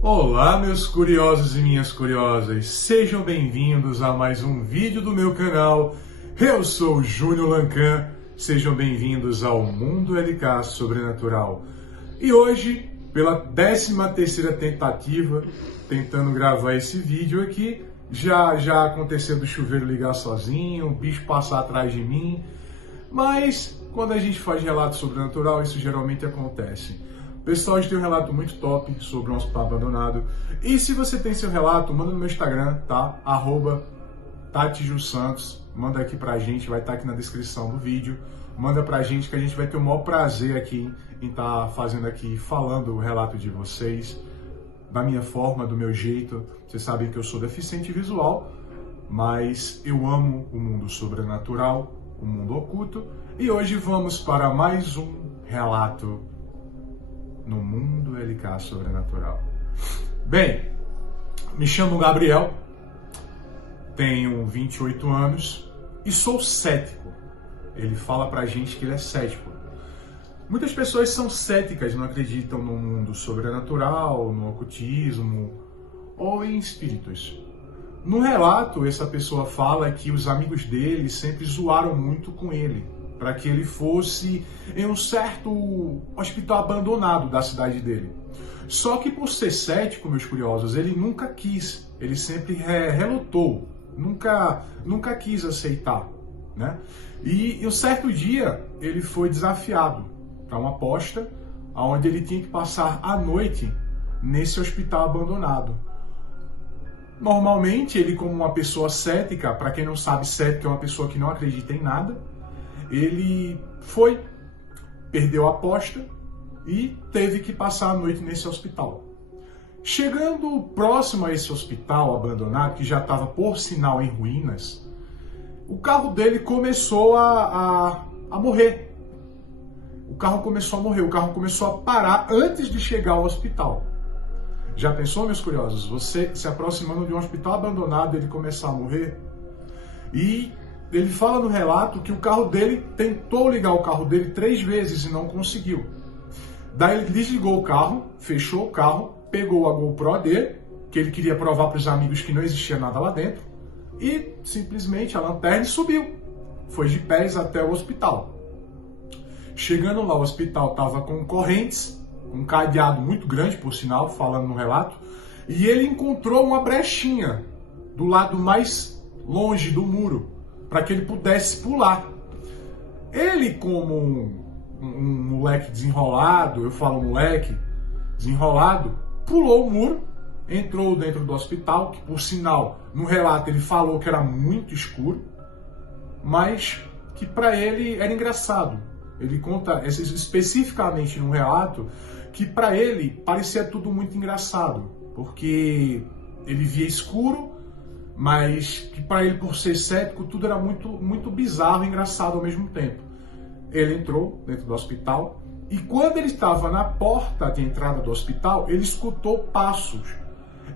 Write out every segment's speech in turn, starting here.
Olá, meus curiosos e minhas curiosas, sejam bem-vindos a mais um vídeo do meu canal. Eu sou o Júnior Lancan, sejam bem-vindos ao Mundo LK Sobrenatural. E hoje, pela 13ª tentativa, tentando gravar esse vídeo aqui, já aconteceu do chuveiro ligar sozinho, o bicho passar atrás de mim, mas quando a gente faz relato sobrenatural, isso geralmente acontece. Pessoal, hoje tem um relato muito top sobre um hospital abandonado. E se você tem seu relato, manda no meu Instagram, tá? @TatiJuSantos. Manda aqui pra gente, vai estar aqui na descrição do vídeo. Manda pra gente que a gente vai ter o maior prazer aqui em estar fazendo aqui, falando o relato de vocês, da minha forma, do meu jeito. Vocês sabem que eu sou deficiente visual, mas eu amo o mundo sobrenatural, o mundo oculto. E hoje vamos para mais um relato no Mundo LK Sobrenatural. Bem, me chamo Gabriel, tenho 28 anos e sou cético. Ele fala pra gente que ele é cético. Muitas pessoas são céticas, não acreditam no mundo sobrenatural, no ocultismo ou em espíritos. No relato, essa pessoa fala que os amigos dele sempre zoaram muito com ele, para que ele fosse em um certo hospital abandonado da cidade dele. Só que por ser cético, meus curiosos, ele nunca quis, ele sempre relutou, nunca quis aceitar, né? E um certo dia ele foi desafiado para uma aposta, onde ele tinha que passar a noite nesse hospital abandonado. Normalmente, ele como uma pessoa cética, para quem não sabe, cético é uma pessoa que não acredita em nada, ele foi, perdeu a aposta e teve que passar a noite nesse hospital. Chegando próximo a esse hospital abandonado, que já estava por sinal em ruínas, o carro dele começou a morrer. O carro começou a morrer, o carro começou a parar antes de chegar ao hospital. Já pensou, meus curiosos? Você se aproximando de um hospital abandonado, ele começar a morrer? E ele fala no relato que o carro dele, tentou ligar o carro dele 3 vezes e não conseguiu. Daí ele desligou o carro, fechou o carro, pegou a GoPro dele, que ele queria provar para os amigos que não existia nada lá dentro, e simplesmente a lanterna subiu. Foi de pés até o hospital. Chegando lá, o hospital estava com correntes, um cadeado muito grande, por sinal, falando no relato, e ele encontrou uma brechinha do lado mais longe do muro, para que ele pudesse pular. Ele, como um moleque desenrolado, eu falo moleque, desenrolado, pulou o muro, entrou dentro do hospital, que por sinal, no relato ele falou que era muito escuro, mas que para ele era engraçado. Ele conta especificamente no relato que para ele parecia tudo muito engraçado, porque ele via escuro, mas que para ele, por ser cético, tudo era muito bizarro e engraçado ao mesmo tempo. Ele entrou dentro do hospital e quando ele estava na porta de entrada do hospital, ele escutou passos.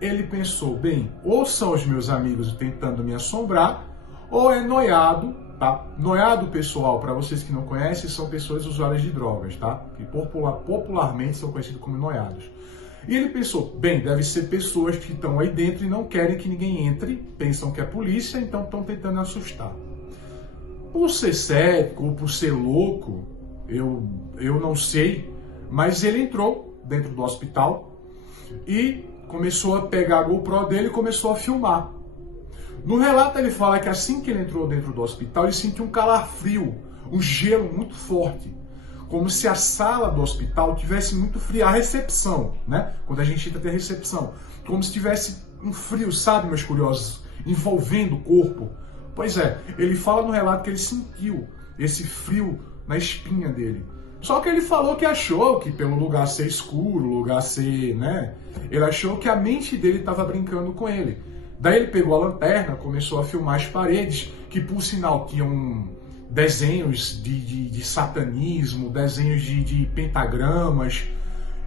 Ele pensou, bem, ou são os meus amigos tentando me assombrar, ou é noiado, tá? Noiado, pessoal, para vocês que não conhecem, são pessoas usuárias de drogas, tá? Que popularmente são conhecidos como noiados. E ele pensou, bem, deve ser pessoas que estão aí dentro e não querem que ninguém entre, pensam que é polícia, então estão tentando assustar. Por ser cético ou por ser louco, eu não sei, mas ele entrou dentro do hospital e começou a pegar a GoPro dele e começou a filmar. No relato ele fala que assim que ele entrou dentro do hospital, ele sentiu um calafrio, um gelo muito forte, como se a sala do hospital tivesse muito fria, a recepção, né? Quando a gente entra, tem a recepção, como se tivesse um frio, sabe, meus curiosos, envolvendo o corpo. Pois é, ele fala no relato que ele sentiu esse frio na espinha dele. Só que ele falou que achou que pelo lugar ser escuro, lugar ser, né? Ele achou que a mente dele estava brincando com ele. Daí ele pegou a lanterna, começou a filmar as paredes, que por sinal tinham desenhos de satanismo, desenhos de pentagramas,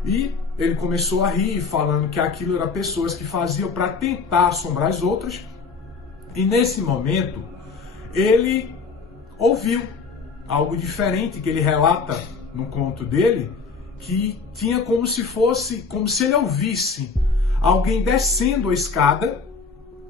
e ele começou a rir, falando que aquilo eram pessoas que faziam para tentar assombrar as outras, e nesse momento ele ouviu algo diferente que ele relata no conto dele, que tinha como se ele ouvisse alguém descendo a escada,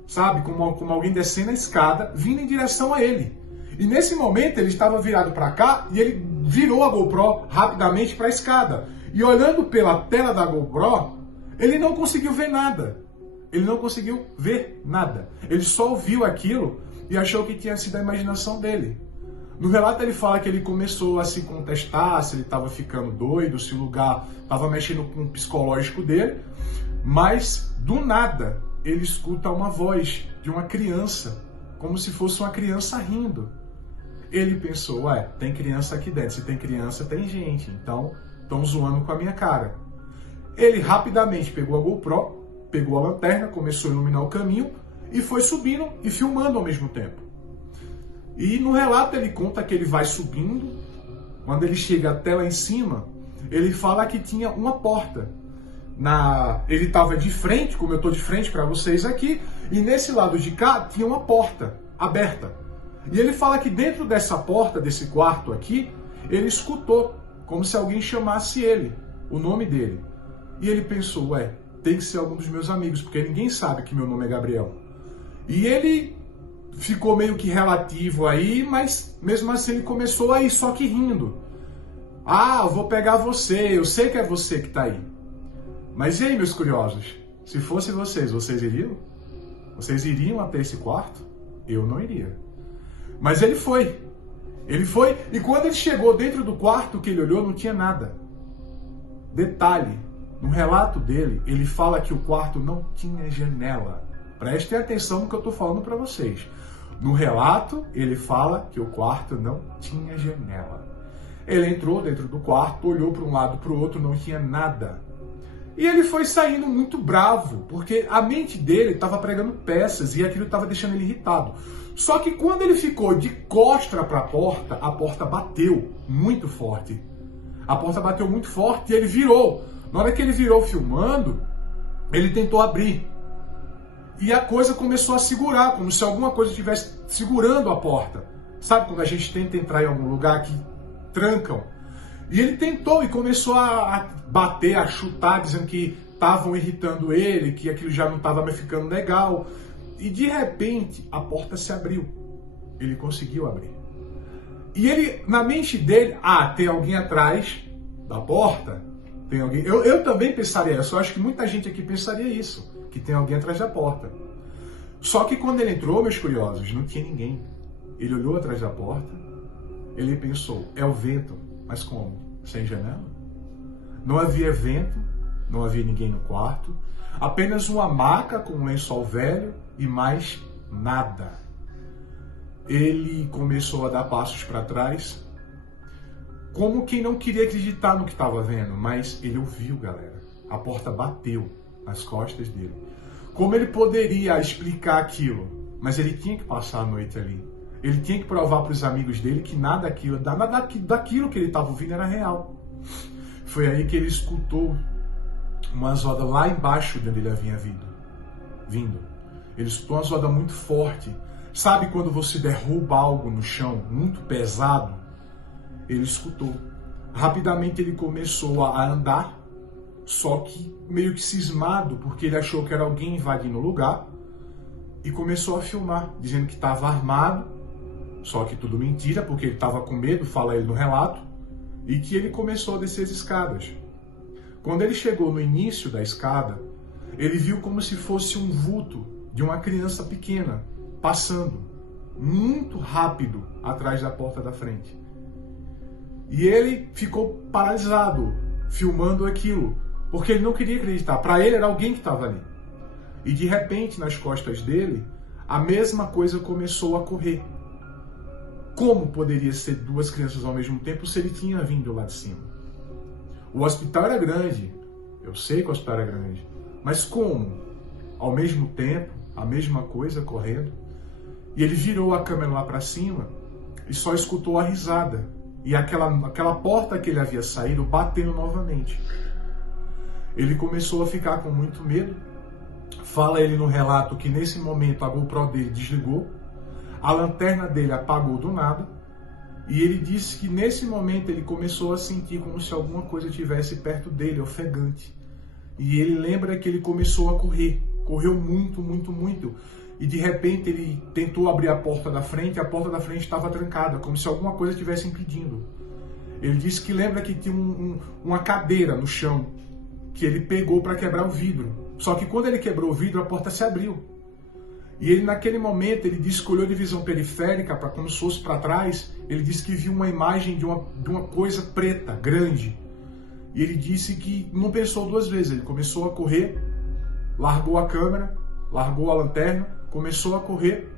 sabe? Como alguém descendo a escada, vindo em direção a ele. E nesse momento ele estava virado para cá e ele virou a GoPro rapidamente para a escada. E olhando pela tela da GoPro, ele não conseguiu ver nada. Ele não conseguiu ver nada. Ele só ouviu aquilo e achou que tinha sido a imaginação dele. No relato ele fala que ele começou a se contestar, se ele estava ficando doido, se o lugar estava mexendo com o psicológico dele. Mas, do nada, ele escuta uma voz de uma criança, como se fosse uma criança rindo. Ele pensou, ué, tem criança aqui dentro, se tem criança, tem gente, então estão zoando com a minha cara. Ele rapidamente pegou a GoPro, pegou a lanterna, começou a iluminar o caminho e foi subindo e filmando ao mesmo tempo. E no relato ele conta que ele vai subindo, quando ele chega até lá em cima, ele fala que tinha uma porta. Ele estava de frente, como eu estou de frente para vocês aqui, e nesse lado de cá tinha uma porta aberta. E ele fala que dentro dessa porta, desse quarto aqui, ele escutou, como se alguém chamasse ele, o nome dele. E ele pensou, ué, tem que ser algum dos meus amigos, porque ninguém sabe que meu nome é Gabriel. E ele ficou meio que relativo aí, mas mesmo assim ele começou a ir, só que rindo. Ah, eu vou pegar você, eu sei que é você que está aí. Mas e aí, meus curiosos? Se fosse vocês iriam? Vocês iriam até esse quarto? Eu não iria. Mas ele foi. Ele foi, e quando ele chegou dentro do quarto que ele olhou, não tinha nada. Detalhe, no relato dele, ele fala que o quarto não tinha janela. Prestem atenção no que eu estou falando para vocês. No relato, ele fala que o quarto não tinha janela. Ele entrou dentro do quarto, olhou para um lado para o outro, não tinha nada. E ele foi saindo muito bravo, porque a mente dele estava pregando peças e aquilo estava deixando ele irritado. Só que quando ele ficou de costas para a porta bateu muito forte. A porta bateu muito forte e ele virou. Na hora que ele virou filmando, ele tentou abrir. E a coisa começou a segurar, como se alguma coisa estivesse segurando a porta. Sabe quando a gente tenta entrar em algum lugar que trancam? E ele tentou e começou a bater, a chutar, dizendo que estavam irritando ele, que aquilo já não estava mais ficando legal. E de repente, a porta se abriu. Ele conseguiu abrir. E ele, na mente dele, tem alguém atrás da porta? Tem alguém? Eu também pensaria isso. Eu acho que muita gente aqui pensaria isso, que tem alguém atrás da porta. Só que quando ele entrou, meus curiosos, não tinha ninguém. Ele olhou atrás da porta, ele pensou, é o vento. Mas como? Sem janela? Não havia vento, não havia ninguém no quarto, apenas uma maca com um lençol velho e mais nada. Ele começou a dar passos para trás, como quem não queria acreditar no que estava vendo, mas ele ouviu, galera. A porta bateu nas costas dele. Como ele poderia explicar aquilo? Mas ele tinha que passar a noite ali. Ele tinha que provar para os amigos dele que nada daquilo que ele estava ouvindo era real. Foi aí que ele escutou uma zoada lá embaixo de onde ele havia vindo. Ele escutou uma zoada muito forte. Sabe quando você derruba algo no chão, muito pesado? Ele escutou. Rapidamente ele começou a andar, só que meio que cismado, porque ele achou que era alguém invadindo o lugar, e começou a filmar, dizendo que estava armado, só que tudo mentira, porque ele estava com medo, fala ele no relato, e que ele começou a descer as escadas. Quando ele chegou no início da escada, ele viu como se fosse um vulto de uma criança pequena, passando muito rápido atrás da porta da frente. E ele ficou paralisado, filmando aquilo, porque ele não queria acreditar. Para ele era alguém que estava ali. E de repente, nas costas dele, a mesma coisa começou a correr. Como poderia ser duas crianças ao mesmo tempo se ele tinha vindo lá de cima? O hospital era grande, eu sei que o hospital era grande, mas como? Ao mesmo tempo, a mesma coisa correndo. E ele virou a câmera lá para cima e só escutou a risada. E aquela porta que ele havia saído batendo novamente. Ele começou a ficar com muito medo. Fala ele no relato que nesse momento a GoPro dele desligou, a lanterna dele apagou do nada, e ele disse que nesse momento ele começou a sentir como se alguma coisa estivesse perto dele, ofegante. E ele lembra que ele começou a correr. Correu muito, muito, muito. E de repente ele tentou abrir a porta da frente e a porta da frente estava trancada, como se alguma coisa estivesse impedindo. Ele disse que lembra que tinha uma cadeira no chão que ele pegou para quebrar o vidro. Só que quando ele quebrou o vidro, a porta se abriu. E ele, naquele momento, ele disse que olhou de visão periférica, para como se fosse para trás, ele disse que viu uma imagem de uma coisa preta, grande. E ele disse que não pensou duas vezes, ele começou a correr, largou a câmera, largou a lanterna, começou a correr,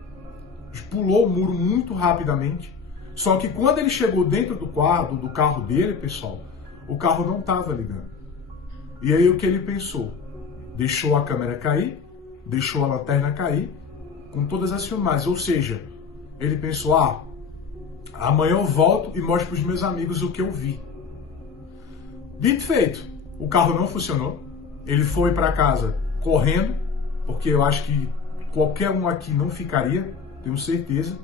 pulou o muro muito rapidamente. Só que quando ele chegou dentro do carro dele, pessoal, o carro não estava ligando. E aí o que ele pensou? Deixou a câmera cair, deixou a lanterna cair, com todas as filmagens. Ou seja, ele pensou, amanhã eu volto e mostro para os meus amigos o que eu vi. Dito e feito, o carro não funcionou. Ele foi para casa correndo, porque eu acho que qualquer um aqui não ficaria, tenho certeza.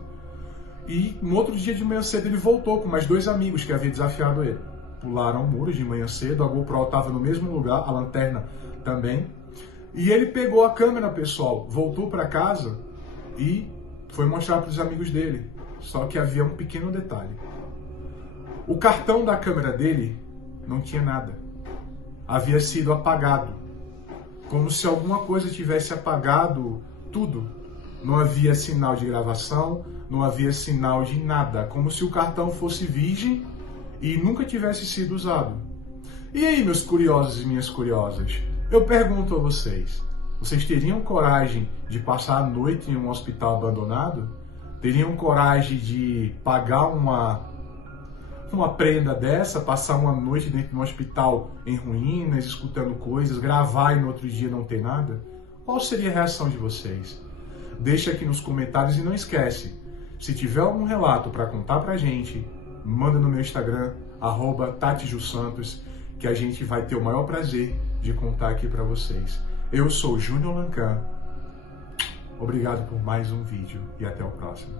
E no outro dia de manhã cedo ele voltou com mais 2 amigos que haviam desafiado ele. Pularam o muro de manhã cedo, a GoPro estava no mesmo lugar, a lanterna também. E ele pegou a câmera, pessoal, voltou para casa e foi mostrar para os amigos dele. Só que havia um pequeno detalhe. O cartão da câmera dele não tinha nada. Havia sido apagado. Como se alguma coisa tivesse apagado tudo. Não havia sinal de gravação, não havia sinal de nada. Como se o cartão fosse virgem e nunca tivesse sido usado. E aí, meus curiosos e minhas curiosas? Eu pergunto a vocês, vocês teriam coragem de passar a noite em um hospital abandonado? Teriam coragem de pagar uma prenda dessa, passar uma noite dentro de um hospital em ruínas, escutando coisas, gravar e no outro dia não ter nada? Qual seria a reação de vocês? Deixa aqui nos comentários e não esquece, se tiver algum relato para contar pra gente, manda no meu Instagram, @TatiJuSantos, que a gente vai ter o maior prazer de contar aqui para vocês. Eu sou Júnior Lancan. Obrigado por mais um vídeo e até o próximo.